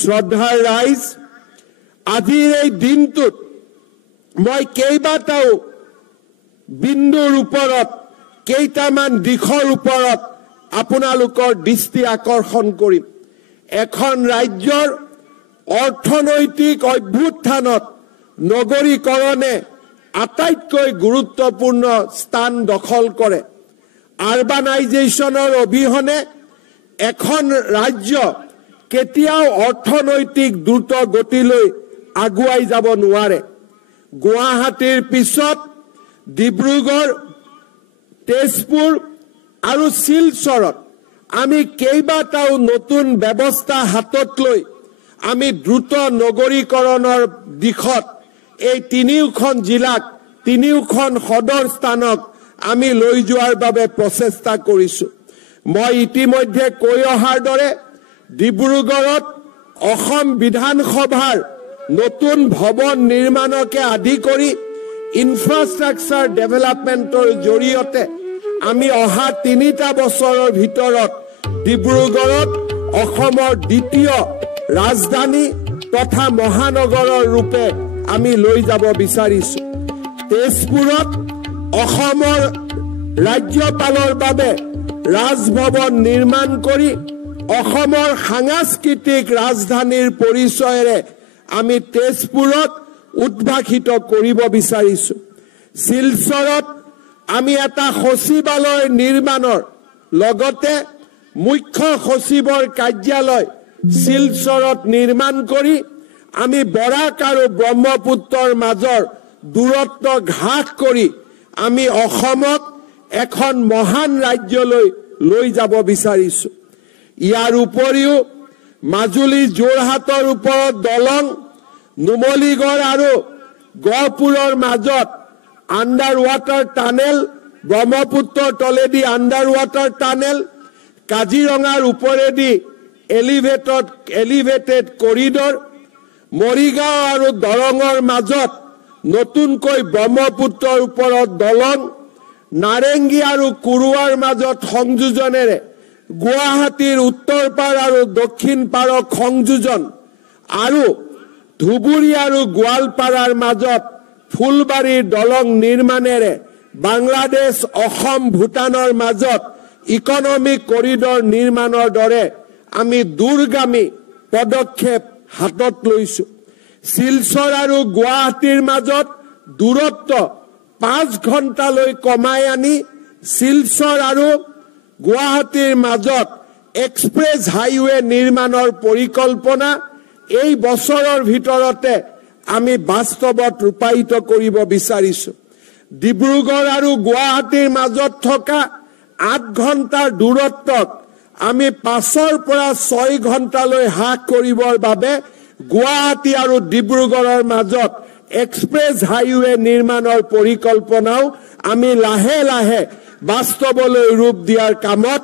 শ্ৰদ্ধাৰ ৰাইজ, আজিৰ এই দিনটোত মই কেইবাটাও বিন্দুৰ ওপৰত কেইটামান দিশৰ ওপৰত আপোনালোকৰ দৃষ্টি আকৰ্ষণ কৰিম। এখন ৰাজ্যৰ অৰ্থনৈতিক অভ্যুত্থানত নগৰীকৰণে আটাইতকৈ গুৰুত্বপূৰ্ণ স্থান দখল কৰে। আৰবানাইজেশ্যনৰ অবিহনে এখন ৰাজ্য কেতিয়াও অৰ্থনৈতিক দ্ৰুত গতিলৈ আগুৱাই যাব নোৱাৰে। গুৱাহাটীৰ পিছত ডিব্ৰুগড়, তেজপুৰ আৰু শিলচৰত আমি কেইবাটাও নতুন ব্যৱস্থা হাতত লৈ আমি দ্ৰুত নগৰীকৰণৰ দিশত এই তিনিওখন জিলাক, তিনিওখন সদৰ স্থানক আমি লৈ যোৱাৰ বাবে প্ৰচেষ্টা কৰিছো। মই ইতিমধ্যে কৈ অহাৰ দৰে ডিব্ৰুগড়ত অসম বিধানসভাৰ নতুন ভৱন নিৰ্মাণকে আদি কৰি ইনফ্ৰাষ্ট্ৰাকচাৰ ডেভেলপমেণ্টৰ জৰিয়তে আমি অহা 3টা বছৰৰ ভিতৰত ডিব্ৰুগড়ত অসমৰ দ্বিতীয় ৰাজধানী তথা মহানগৰৰ ৰূপে আমি লৈ যাব বিচাৰিছো। তেজপুৰত অসমৰ ৰাজ্যপালৰ বাবে ৰাজভৱন নিৰ্মাণ কৰি অসমৰ সাংস্কৃতিক ৰাজধানীৰ পৰিচয়েৰে আমি তেজপুৰত উদ্ভাসিত কৰিব বিচাৰিছো। শিলচৰত আমি এটা সচিবালয় নিৰ্মাণৰ লগতে মুখ্য সচিবৰ কাৰ্যালয় শিলচৰত নিৰ্মাণ কৰি আমি বৰাক আৰু ব্ৰহ্মপুত্ৰৰ মাজৰ দূৰত্ব হ্ৰাস কৰি আমি অসমক এখন মহান ৰাজ্যলৈ লৈ যাব বিচাৰিছো। ইয়াৰ উপৰিও মাজুলী যোৰহাটৰ ওপৰত দলং, নুমলীগড় আৰু গহপুৰৰ মাজত আণ্ডাৰ ৱাটাৰ টানেল, ব্ৰহ্মপুত্ৰৰ তলেদি আণ্ডাৰ ৱাটাৰ টানেল, কাজিৰঙাৰ ওপৰেদি এলিভেটেড কৰিডৰ, মৰিগাঁও আৰু দৰঙৰ মাজত নতুনকৈ ব্ৰহ্মপুত্ৰৰ ওপৰত দলং, নাৰেংগী আৰু কুৰুৱাৰ মাজত সংযোজনেৰে গুৱাহাটীৰ উত্তৰ পাৰ আৰু দক্ষিণ পাৰক সংযোজন আৰু ধুবুৰী আৰু গোৱালপাৰাৰ মাজত ফুলবাৰীৰ দলং নিৰ্মাণেৰে বাংলাদেশ, অসম, ভূটানৰ মাজত ইকনমিক কৰিডৰ নিৰ্মাণৰ দৰে আমি দূৰগামী পদক্ষেপ হাতত লৈছো। শিলচৰ আৰু গুৱাহাটীৰ মাজত দূৰত্ব 5 ঘণ্টালৈ কমাই আনি শিলচৰ আৰু গুৱাহাটীৰ মাজত এক্সপ্ৰেছ হাইৱে নিৰ্মাণৰ পৰিকল্পনা এই বছৰৰ ভিতৰতে আমি বাস্তৱত ৰূপায়িত কৰিব বিচাৰিছো। ডিব্ৰুগড় আৰু গুৱাহাটীৰ মাজত থকা 8 ঘণ্টাৰ দূৰত্বক আমি 5ৰ পৰা 6 ঘণ্টালৈ হ্ৰাস কৰিবৰ বাবে গুৱাহাটী আৰু ডিব্ৰুগড়ৰ মাজত এক্সপ্ৰেছ হাইৱে নিৰ্মাণৰ পৰিকল্পনাও আমি লাহে লাহে বাস্তৱলৈ ৰূপ দিয়াৰ কামত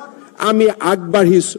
আমি আগবাঢ়িছো।